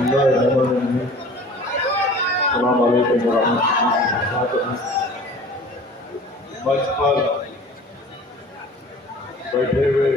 अस्सलाम वालेकुम वरहमतुल्लाहि वबरकातुहू। मंच पर बैठे हुए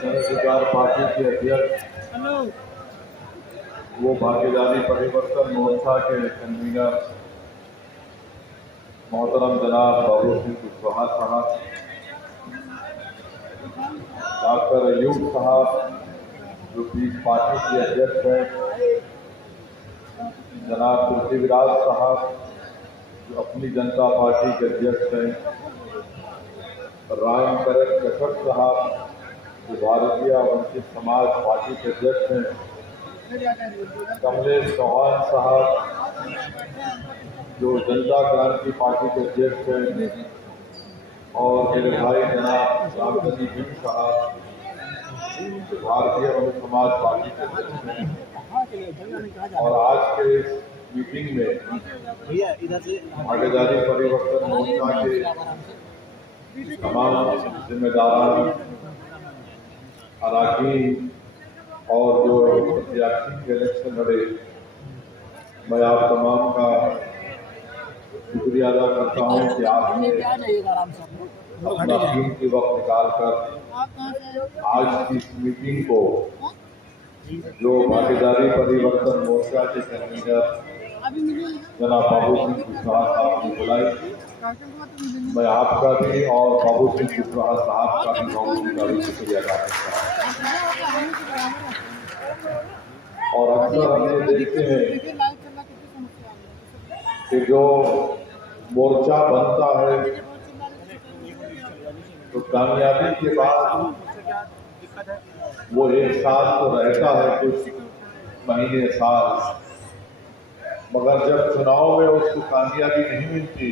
जनअधिकार पार्टी के अध्यक्ष, वो भागीदारी परिवर्तन मोर्चा के कन्वीनर मोहतरम जनाब बाबू सिंह कुशवाहा साहब, डॉक्टर अयूब साहब जो पीस पार्टी के अध्यक्ष हैं, जनाब पृथ्वीराज साहब जो अपनी जनता पार्टी के अध्यक्ष हैं, राम करक कश्यप साहब जो भारतीय वंचित समाज पार्टी के अध्यक्ष हैं, कमलेश चौहान साहब जो जनता क्रांति पार्टी के अध्यक्ष हैं, और मेरे भाई जनाब रामचंद्र सिंह साहब भारतीय वंचित समाज पार्टी के अध्यक्ष हैं। और आज के इस मीटिंग में भागीदारी परिवर्तन मोर्चा के तमाम जिम्मेदारान, अराकीन और जो प्रत्याशी के इलेक्शन लड़े, मैं आप तमाम का शुक्रिया अदा करता हूँ कि आपने अपना कीमती वक्त निकालकर आज की इस मीटिंग को जो भागीदारी परिवर्तन मोर्चा के कन्वीनर जनाब बाबू सिंह कुशवाहा साहब ने बुलाई। मैं आपका भी और बाबू सिंह कुशवाहा साहब का भी बहुत शुक्रिया अदा करता हूँ। और अक्सर हम ये देखते हैं कि जो मोर्चा बनता है तो कामयाबी के बाद वो एक साल तो रहता है, कुछ महीने साल, मगर जब चुनाव में उसको कामयाबी नहीं मिलती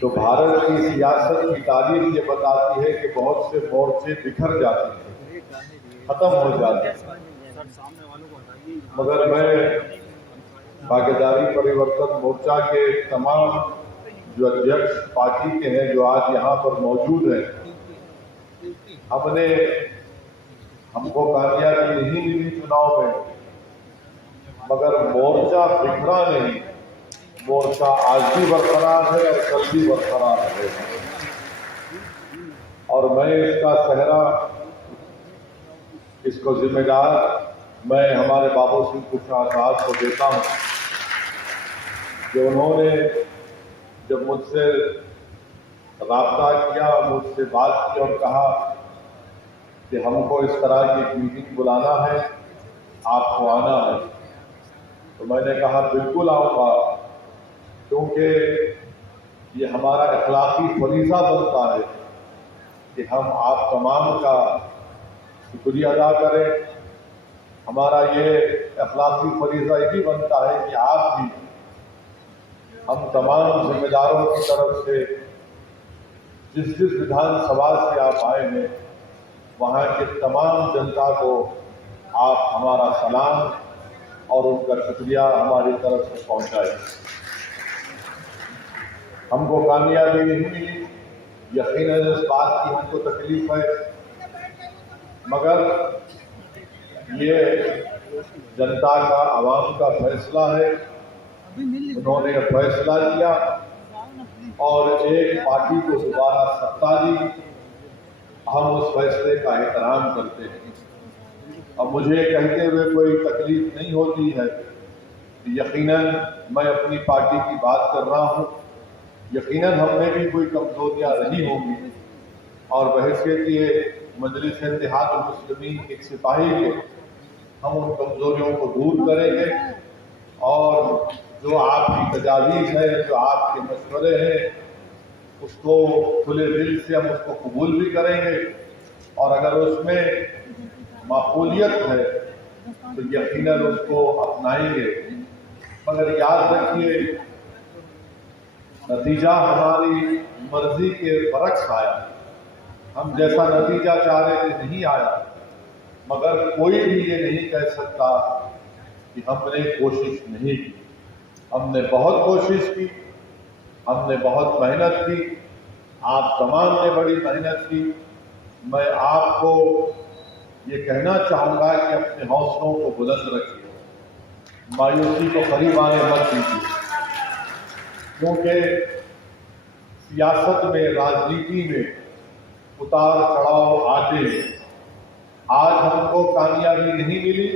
तो भारत की सियासत की तारीख ये बताती है कि बहुत से मोर्चे बिखर जाते हैं, खत्म हो जाते हैं। मगर मैं भागीदारी परिवर्तन मोर्चा के तमाम जो अध्यक्ष पार्टी के हैं जो आज यहाँ पर मौजूद हैं, हमको कामयाबी नहीं मिली चुनाव में, मगर मोर्चा बिखरा नहीं, मोर्चा आज भी बरकरार है और कल भी बरकरार है। और मैं इसका सेहरा, इसको जिम्मेदार मैं हमारे बाबू सिंह कुशवाहा साहब को देता हूँ कि उन्होंने जब मुझसे राब्ता किया, मुझसे बात की और कहा कि हमको इस तरह की मीटिंग बुलाना है, आपको आना है, तो मैंने कहा बिल्कुल आऊँगा, क्योंकि ये हमारा अखलाकी फरीज़ा बनता है कि हम आप तमाम का शुक्रिया अदा करें। हमारा ये अखलाकी फरीज़ा ये भी बनता है कि आप भी हम तमाम जिम्मेदारों की तरफ से जिस जिस विधानसभा से आप आए हैं वहाँ के तमाम जनता को आप हमारा सलाम और उनका शुक्रिया हमारी तरफ से पहुँचाए। हमको कामयाबी नहीं मिली, यकीनन इस बात की हमको तकलीफ है, मगर ये जनता का, आवाम का फैसला है। उन्होंने फैसला किया और एक पार्टी को दोबारा सत्ता दी, हम उस फैसले का एहतराम करते हैं। अब मुझे कहते हुए कोई तकलीफ नहीं होती है, यकीनन मैं अपनी पार्टी की बात कर रहा हूँ, यकीनन हम में भी कोई कमजोरियाँ रही होंगी और बहैसियत ये मजलिस इत्तेहाद मुस्लिमीन एक सिपाही के हम उन कमजोरियों को दूर करेंगे और जो आपकी तजावीज़ है, जो आपके मशवरे हैं, उसको खुले दिल से हम उसको कबूल भी करेंगे और अगर उसमें माकूलियत है तो यकीनन उसको अपनाएंगे। मगर याद रखिए, नतीजा हमारी मर्जी के बरक्स आया, हम जैसा नतीजा चाह रहे थे नहीं आया, मगर कोई भी ये नहीं कह सकता कि हमने कोशिश नहीं की। हमने बहुत कोशिश की, हमने बहुत मेहनत की, आप तमाम ने बड़ी मेहनत की मैं आपको ये कहना चाहूँगा कि अपने हौसलों को बुलंद रखिए, मायूसी को करीब आने मत दीजिए, क्योंकि सियासत में, राजनीति में उतार चढ़ाव आते हैं। आज हमको कामयाबी नहीं मिली।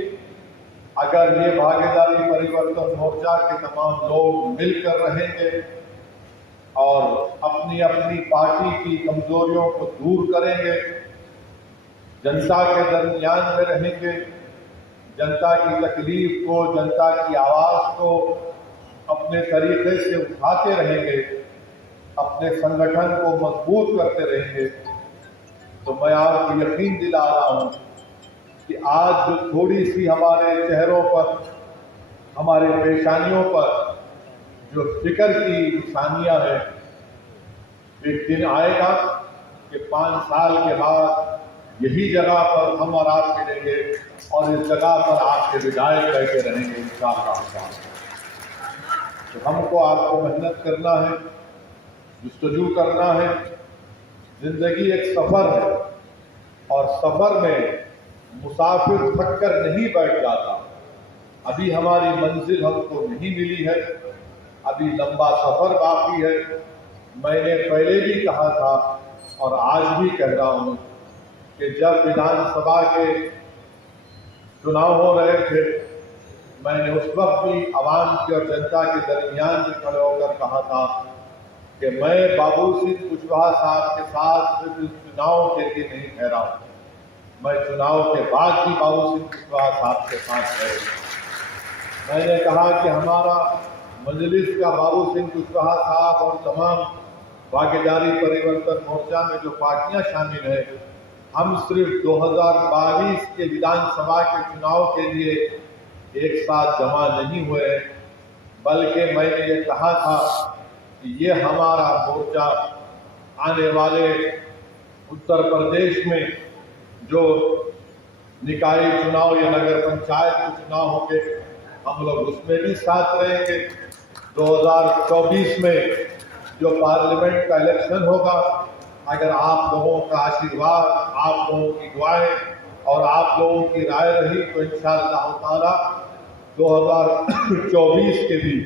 अगर ये भागीदारी परिवर्तन मोर्चा के तमाम लोग मिलकर रहेंगे और अपनी अपनी पार्टी की कमजोरियों को दूर करेंगे, जनता के दरमियान में रहेंगे, जनता की तकलीफ को, जनता की आवाज को अपने तरीके से उठाते रहेंगे, अपने संगठन को मजबूत करते रहेंगे, तो मैं आपको यकीन दिला रहा हूं कि आज जो थोड़ी सी हमारे चेहरों पर, हमारे पेशानियों पर जो फिक्र की निशानियां हैं, एक दिन आएगा कि 5 साल के बाद यही जगह पर हम और आप मिलेंगे और इस जगह पर आपके विधायक बैठे रहेंगे इंशाअल्लाह। तो हमको आपको मेहनत करना है, जुस्तजू करना है। जिंदगी एक सफर है और सफर में मुसाफिर थक कर नहीं बैठ जाता। अभी हमारी मंजिल हमको नहीं मिली है, अभी लंबा सफर बाकी है। मैंने पहले भी कहा था और आज भी कह रहा हूं कि जब विधानसभा के चुनाव हो रहे थे, मैंने उस वक्त भी आवाम की और जनता के दरमियान में खड़े होकर कहा था कि मैं बाबू सिंह कुशवाहा साहब के साथ सिर्फ इस चुनाव के लिए नहीं ठहरा हूं, मैं चुनाव के बाद भी बाबू सिंह कुशवाहा साहब के साथ है। मैंने कहा कि हमारा मजलिस का बाबू सिंह कुशवाहा साहब और तमाम भागीदारी परिवर्तन मोर्चा में जो पार्टियां शामिल है, हम सिर्फ 2022 के विधानसभा के चुनाव के लिए एक साथ जमा नहीं हुए, बल्कि मैंने ये कहा था कि ये हमारा मोर्चा आने वाले उत्तर प्रदेश में जो निकाय चुनाव या नगर पंचायत के चुनाव होंगे, हम लोग उसमें भी साथ रहेंगे। 2024 में जो पार्लियामेंट का इलेक्शन होगा, अगर आप लोगों का आशीर्वाद, आप लोगों की दुआएं और आप लोगों की राय रही तो इंशाअल्लाह ताला 2024 के भी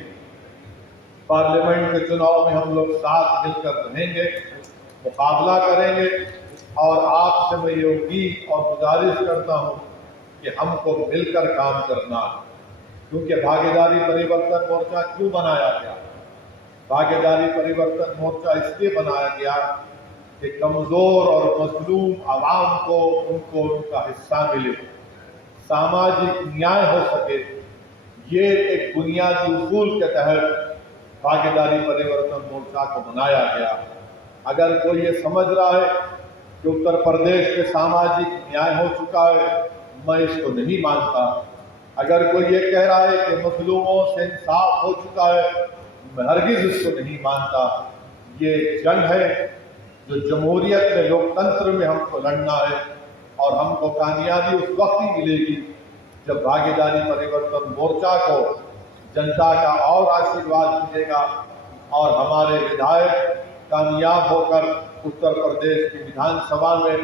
पार्लियामेंट के चुनाव में हम लोग साथ मिलकर रहेंगे, मुकाबला करेंगे। और आपसे मैं ये उम्मीद और गुजारिश करता हूँ कि हमको मिलकर काम करना, क्योंकि भागीदारी परिवर्तन मोर्चा क्यों बनाया गया? भागीदारी परिवर्तन मोर्चा इसलिए बनाया गया कि कमजोर और मजलूम आवाम को उनको उनका हिस्सा मिले, सामाजिक न्याय हो सके। ये एक बुनियादी उसूल के तहत भागीदारी परिवर्तन मोर्चा को बनाया गया। अगर कोई ये समझ रहा है कि उत्तर प्रदेश में सामाजिक न्याय हो चुका है, मैं इसको नहीं मानता। अगर कोई ये कह रहा है कि मजलूमों से इंसाफ हो चुका है, मैं हरगिज इसको नहीं मानता। ये जंग है जो जमहूरियत में, लोकतंत्र में हमको लड़ना है, और हमको कामयाबी उस वक्त ही मिलेगी जब भागीदारी परिवर्तन मोर्चा को जनता का और आशीर्वाद मिलेगा और हमारे विधायक कामयाब होकर उत्तर प्रदेश की विधानसभा में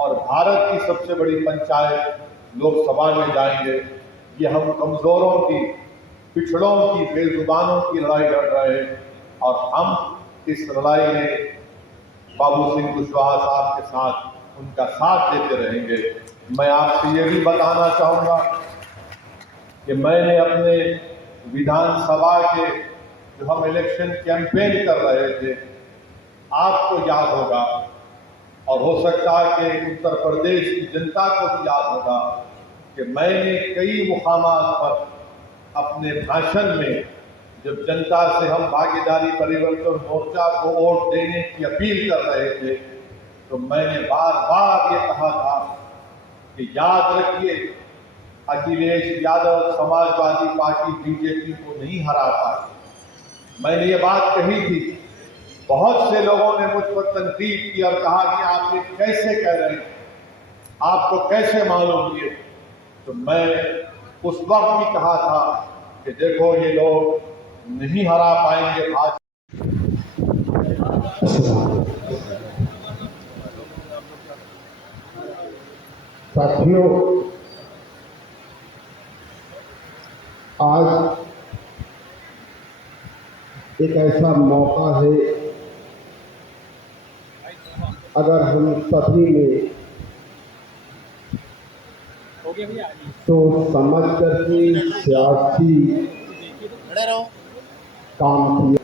और भारत की सबसे बड़ी पंचायत लोकसभा में जाएंगे। ये हम कमजोरों की, पिछड़ों की, बेजुबानों की लड़ाई लड़ रहे हैं और हम इस लड़ाई में बाबू सिंह कुशवाहा साहब के साथ उनका साथ देते रहेंगे। मैं आपसे ये भी बताना चाहूँगा कि मैंने अपने विधानसभा के जो हम इलेक्शन कैंपेन कर रहे थे, आपको याद होगा और हो सकता है कि उत्तर प्रदेश की जनता को भी याद होगा कि मैंने कई मुकामात पर अपने भाषण में जब जनता से हम भागीदारी परिवर्तन मोर्चा को वोट देने की अपील कर रहे थे, तो मैंने बार बार ये कहा था कि याद रखिए, अखिलेश यादव समाजवादी पार्टी बीजेपी को नहीं हरा पाई। मैंने ये बात कही थी। बहुत से लोगों ने मुझ पर तनकीद की और कहा कि आप ये कैसे कह रहे हैं, आपको कैसे मालूम ये? तो मैं उस वक्त भी कहा था कि देखो, ये लोग नहीं हरा पाएंगे भाजपा। साथियों, आज एक ऐसा मौका है, अगर हम सभी ने सोच समझ कर के सियासी काम किया,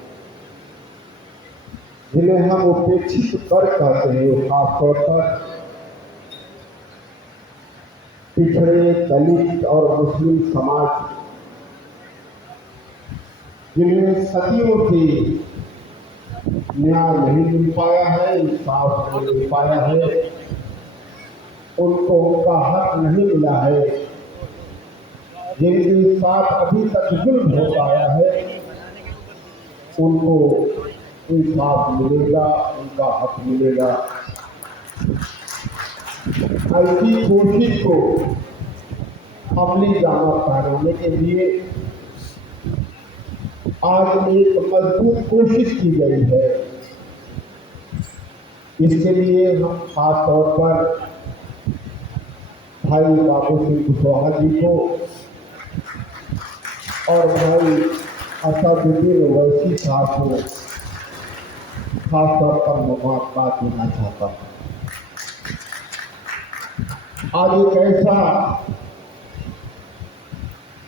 जिन्हें हम उपेक्षित वर्ग कहते हैं, खासतौर पर पिछड़े, दलित और मुस्लिम समाज, जिन्हें सदियों से न्याय नहीं मिल पाया है, इंसाफ नहीं मिल पाया है, उनको उनका हक नहीं मिला है, जिनके साथ अभी तक जुल्म हो पाया है, उनको इंसाफ मिलेगा, उनका हक मिलेगा। ऐसी कोशिश को अमली जामा पहनाने के लिए आज एक मजबूत कोशिश की गई है। इसके लिए हम खास तौर पर भाई बाबू सिंह कुशवाहा जी को और भाई असदुद्दीन ओवैसी साहब को खास तौर पर मुबारकबाद देना चाहता हूँ। आज एक ऐसा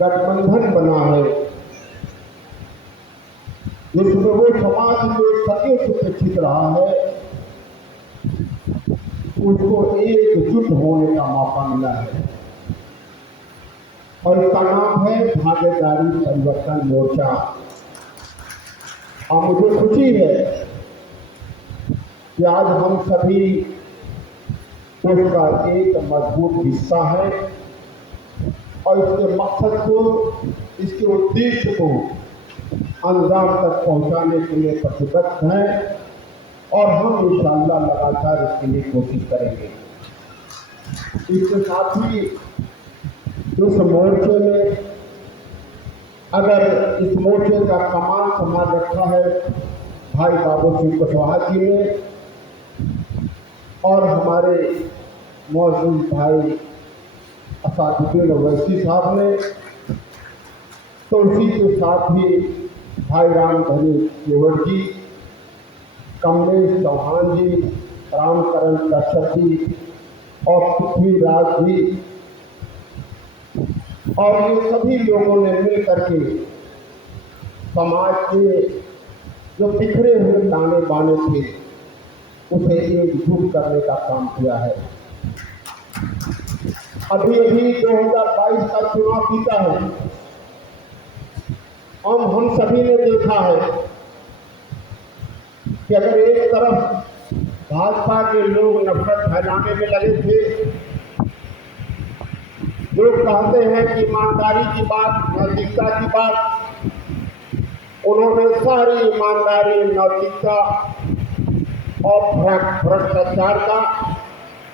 गठबंधन बना है जिसमें वो समाज जो सदियों से उपेक्षित रहा है, उसको एकजुट होने का मौका मिला है और इसका नाम है भागीदारी परिवर्तन मोर्चा। और मुझे खुशी है कि आज हम सभी उसका एक मजबूत हिस्सा है और इसके मकसद को, इसके उद्देश्य को अंजाम तक पहुंचाने के लिए प्रतिबद्ध हैं और हम इंशाअल्लाह लगातार इसके लिए कोशिश करेंगे। इसके साथ ही इस मोर्चे में, अगर इस मोर्चे का कमान संभाल रखा है भाई बाबू सिंह कुशवाहा जी ने और हमारे मौजूद भाई असदुद्दीन ओवैसी साहब ने, तो उसी के साथ ही भाई रामधनी केवट जी, कमलेश चौहान जी, रामकरण कश्यप जी और पृथ्वीराज जी, और ये सभी लोगों ने मिल करके समाज के जो बिखरे हुए ताने बाने थे उसे एकजुट करने का काम किया है। अभी 2022 का चुनाव बीता है और हम सभी ने देखा है कि अगर एक तरफ भाजपा के लोग नफरत फैलाने में लगे थे, लोग कहते हैं कि ईमानदारी की बात, नैतिकता की बात, उन्होंने सारी ईमानदारी, नैतिकता और भ्रष्टाचार का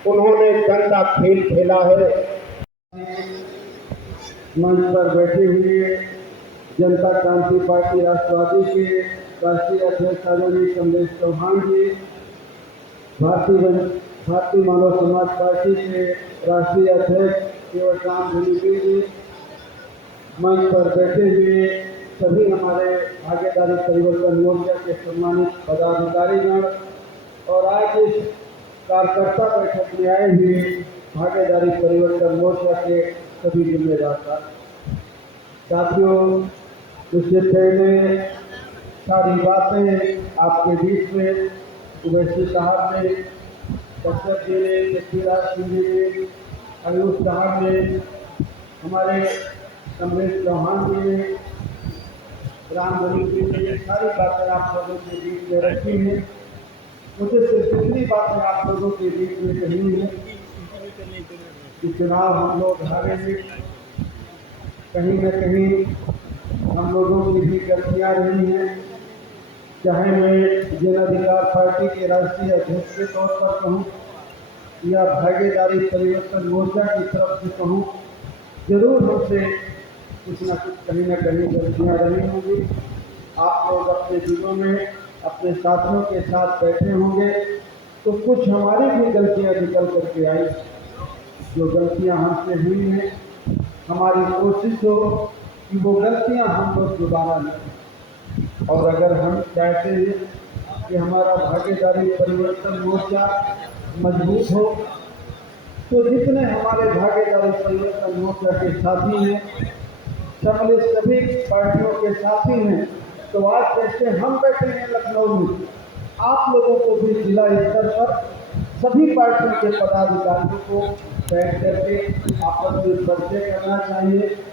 उन्होंने गंदा खेल खेला है। मंच पर बैठे हुए जनता क्रांति पार्टी राष्ट्रवादी के राष्ट्रीय अध्यक्ष आदरणीय कमलेश चौहान जी, भारतीय मानव समाज पार्टी के राष्ट्रीय अध्यक्ष केवट रामधनी जी, मंच पर बैठे हुए सभी हमारे भागीदारी परिवर्तन मोर्चा के सम्मानित पदाधिकारीगण और आज इस कार्यकर्ता बैठक में आए हुए भागीदारी परिवर्तन मोर्चा के सभी जिम्मेदार साथियों, इससे पहले सारी बातें आपके बीच में ओवैसी साहब ने, कश्यप जी ने, पृथ्वीराज सिंह जी ने, आयुष साहब ने, हमारे कमलेश चौहान जी ने, रामधनी जी ने, सारी बातें आप लोगों के बीच में रखी हैं। मुझे सिर्फ इतनी बातें आप लोगों के बीच में कहनी है कि चुनाव हम लोग हारेंगे, कहीं न कहीं हम लोगों की भी गलतियाँ रही हैं, चाहे मैं जन अधिकार पार्टी के राष्ट्रीय अध्यक्ष के तौर पर कहूँ या भागीदारी परिवर्तन मोर्चा की तरफ से कहूँ, जरूर हमसे कुछ न कुछ कहीं न कहीं गलतियाँ रही होंगी। आप लोग अपने दिलों में अपने साथियों के साथ बैठे होंगे तो कुछ हमारी भी गलतियाँ निकल करके आई। जो गलतियां हमसे हुई हैं, हमारी कोशिश हो कि वो गलतियां हम लोग दोबारा न करें। और अगर हम चाहते हैं कि हमारा भागीदारी परिवर्तन मोर्चा मजबूत हो, तो जितने हमारे भागीदारी परिवर्तन मोर्चा के साथी हैं, सम्मिलित सभी पार्टियों के साथी हैं, तो आज जैसे हम बैठे हैं लखनऊ में, आप लोगों को भी जिला स्तर पर सभी पार्टियों के पदाधिकारियों को बैठ करके आपस में चर्चा करना चाहिए